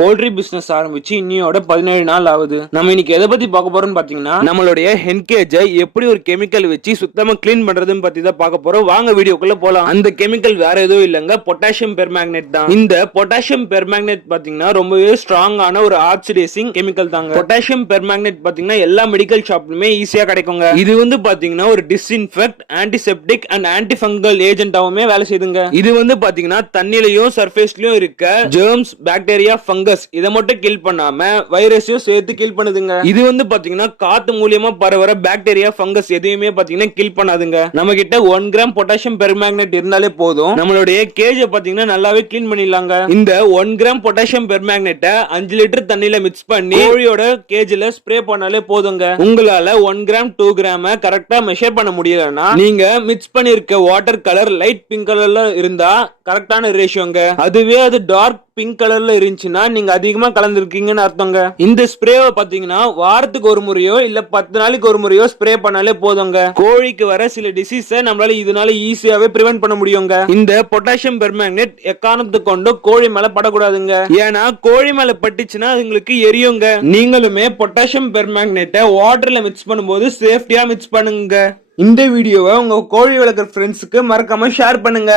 Poultry business ஆரம்பிச்சு இன்னியோட பதினேழு நாள் ஆகுது. நம்ம இன்னைக்கு எதை பத்தி பார்க்க போறோம்னு பாத்தீங்கன்னா நம்மளுடைய ஹென்கேஜை எப்படி ஒரு கெமிக்கல் வச்சு சுத்தமா கிளீன் பண்றதுன்னு பத்தி தான் பார்க்க போறோம். வாங்க வீடியோக்குள்ள போலாம். அந்த கெமிக்கல் வேற எதுவும் இல்லங்க. பொட்டாசியம் பெர்மேக்னேட் தான். இந்த பொட்டாசியம் பெர்மேக்னேட் பாத்தீங்கன்னா ரொம்பவே ஸ்ட்ராங்கான ஒரு ஆக்சிடைசிங் கெமிக்கல் தாங்க. பொட்டாசியம் பெர்மேக்னேட் பாத்தீங்கன்னா எல்லா மெடிக்கல் ஷாப்லயுமே ஈஸியா கிடைக்குங்க. இது வந்து பாத்தீங்கன்னா ஒரு டிஸ்இன்ஃபெக்ட் ஆன்டிசெப்டிக் அண்ட் ஆன்டிஃபங்கல் ஏஜென்டாவுமே வேலை செய்யுதுங்க இது வந்து பாத்தீங்கன்னா தண்ணிலையும் சர்ஃபேஸ்லயும் இருக்க ஜெர்ம்ஸ் பாக்டீரியா ஃபங்கல் ஃபங்கஸ் இதை மட்டும் கில் பண்ணாம வைரஸையும் சேர்த்து கில் பண்ணுதுங்க. இது வந்து பாத்தீங்கன்னா காத்து மூலியமா பரவற பாக்டீரியா ஃபங்கஸ் எதையுமே பாத்தீங்கன்னா கில் பண்ணாதுங்க. நம்ம கிட்ட ஒன் கிராம் பொட்டாசியம் பெர்மேக்னேட் இருந்தாலே போதும். நம்மளுடைய கேஜ பாத்தீங்கன்னா நல்லாவே கிளீன் பண்ணிடலாங்க. இந்த ஒன் கிராம் பொட்டாசியம் பெர்மேக்னேட்டை அஞ்சு லிட்டர் தண்ணியில மிக்ஸ் பண்ணி கோழியோட கேஜ்ல ஸ்ப்ரே பண்ணாலே போதுங்க. உங்களால ஒன் கிராம் டூ கிராம கரெக்டா மெஷர் பண்ண முடியலன்னா நீங்க மிக்ஸ் பண்ணிருக்க வாட்டர் கலர் லைட் பிங்க் கலர்ல இருந்தா கரெக்டான ரேஷியோங்க அதுவே அது டார்க் பிங்க் கலர்ல இருந்துச்சுன்னா நீங்க அதிகமா கலந்துருக்கீங்கன்னு அர்த்தங்க. இந்த ஸ்ப்ரேவை பாத்தீங்கன்னா வாரத்துக்கு ஒரு முறையோ இல்ல பத்து நாளைக்கு ஒரு முறையோ ஸ்ப்ரே பண்ணாலே போதுங்க. கோழிக்கு வர சில டிசீஸ நம்மளால இதனால ஈஸியாவே பிரிவென்ட் பண்ண முடியுங்க. இந்த பொட்டாசியம் பெர்மேக்னேட் எக்காரணத்தை கொண்டு கோழி மேல படக்கூடாதுங்க. ஏன்னா கோழி மேல பட்டுச்சுன்னா அதுங்களுக்கு எரியுங்க. நீங்களுமே பொட்டாசியம் பெர்மேக்னேட்டை வாட்டர்ல மிக்ஸ் பண்ணும்போது சேஃப்டியா மிக்ஸ் பண்ணுங்க. இந்த வீடியோவை உங்க கோழி வளர்க்குற ஃப்ரெண்ட்ஸுக்கு மறக்காம ஷேர் பண்ணுங்க.